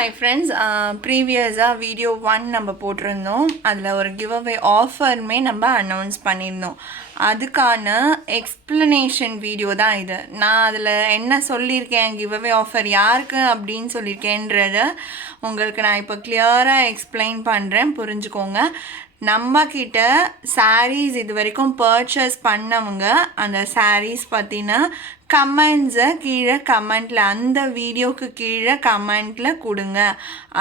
Hi friends, ப்ரீவியஸாக video 1 நம்ம போட்டிருந்தோம். அதில் ஒரு கிவ் அவே ஆஃபருமே நம்ம அனௌன்ஸ் பண்ணியிருந்தோம். அதுக்கான எக்ஸ்ப்ளனேஷன் வீடியோ தான் இது. நான் அதில் என்ன சொல்லியிருக்கேன், கிவ் அவே ஆஃபர் யாருக்கு அப்படின்னு சொல்லியிருக்கேன்றத உங்களுக்கு நான் இப்போ கிளியராக எக்ஸ்பிளைன் பண்ணுறேன், புரிஞ்சுக்கோங்க. நம்மக்கிட்ட சாரீஸ் இது வரைக்கும் பர்ச்சேஸ் பண்ணவங்க அந்த சாரீஸ் பற்றின கமெண்ட்ஸை கீழே கமெண்ட்டில், அந்த வீடியோவுக்கு கீழே கமெண்ட்டில் கொடுங்க.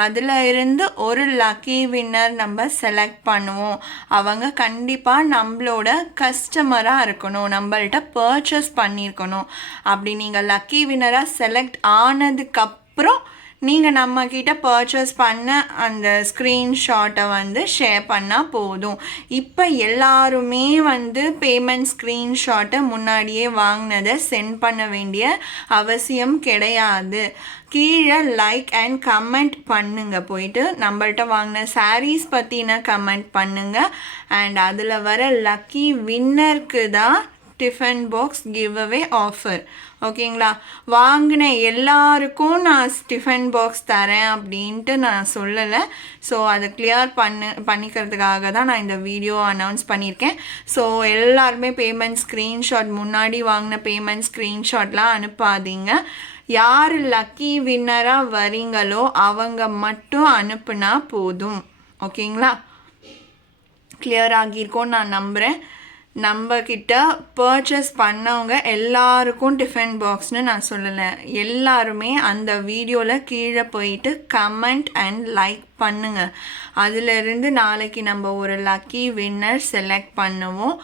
அதில் இருந்து ஒரு லக்கி வின்னர் நம்ம செலக்ட் பண்ணுவோம். அவங்க கண்டிப்பாக நம்மளோட கஸ்டமராக இருக்கணும், நம்மள்ட்ட பர்ச்சேஸ் பண்ணியிருக்கணும். அப்படி நீங்கள் லக்கி வின்னராக செலக்ட் ஆனதுக்கப்புறம் நீங்கள் நம்மக்கிட்ட பர்ச்சேஸ் பண்ண அந்த ஸ்க்ரீன்ஷாட்டை ஷேர் பண்ணால் போதும். இப்போ எல்லாருமே பேமெண்ட் ஸ்க்ரீன்ஷாட்டை முன்னாடியே வாங்கினதை சென்ட் பண்ண வேண்டிய அவசியம் கிடையாது. கீழே லைக் அண்ட் கமெண்ட் பண்ணுங்கள், போயிட்டு நம்மள்ட்ட வாங்கின சாரீஸ் பற்றின கமெண்ட் பண்ணுங்கள். அண்ட் அதில் வர லக்கி வின்னருக்கு தான் tiffin box give away offer. ஓகேங்களா? வாங்கின எல்லாருக்கும் நான் டிஃபன் பாக்ஸ் தரேன் அப்படின்ட்டு நான் சொல்லலை. ஸோ அதை கிளியர் பண்ணிக்கிறதுக்காக தான் நான் இந்த வீடியோ அனௌன்ஸ் பண்ணியிருக்கேன். ஸோ எல்லாருமே பேமெண்ட் ஸ்க்ரீன்ஷாட், முன்னாடி வாங்கின பேமெண்ட் ஸ்க்ரீன்ஷாட்லாம் அனுப்பாதீங்க. யார் லக்கி வின்னராக வரீங்களோ அவங்க மட்டும் அனுப்புனா போதும். ஓகேங்களா? கிளியர் ஆகியிருக்கோன்னு நான் நம்புகிறேன். நம்மக்கிட்ட பர்ச்சேஸ் பண்ணவங்க எல்லாருக்கும் டிஃபன் பாக்ஸ்னு நான் சொல்லலை. எல்லாருமே அந்த வீடியோவில் கீழே போயிட்டு கமெண்ட் அண்ட் லைக் பண்ணுங்கள். அதிலிருந்து நாளைக்கு நம்ம ஒரு லக்கி வின்னர் செலக்ட் பண்ணுவோம்.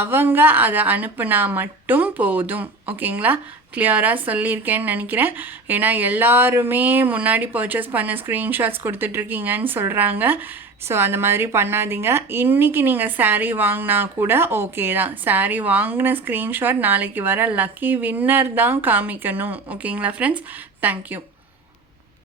அவங்க அதை அனுப்புனா மட்டும் போதும். ஓகேங்களா? கிளியராக சொல்லியிருக்கேன்னு நினைக்கிறேன். ஏன்னா எல்லாருமே முன்னாடி பர்ச்சேஸ் பண்ண ஸ்க்ரீன்ஷாட்ஸ் கொடுத்துட்ருக்கீங்கன்னு சொல்கிறாங்க. ஸோ அந்த மாதிரி பண்ணாதீங்க. இன்றைக்கி நீங்கள் சாரீ வாங்கினா கூட ஓகே தான். சாரீ வாங்கின ஸ்க்ரீன்ஷாட் நாளைக்கு வர லக்கி வின்னர் தான் காமிக்கணும். ஓகேங்களா ஃப்ரெண்ட்ஸ்? தேங்க்யூ.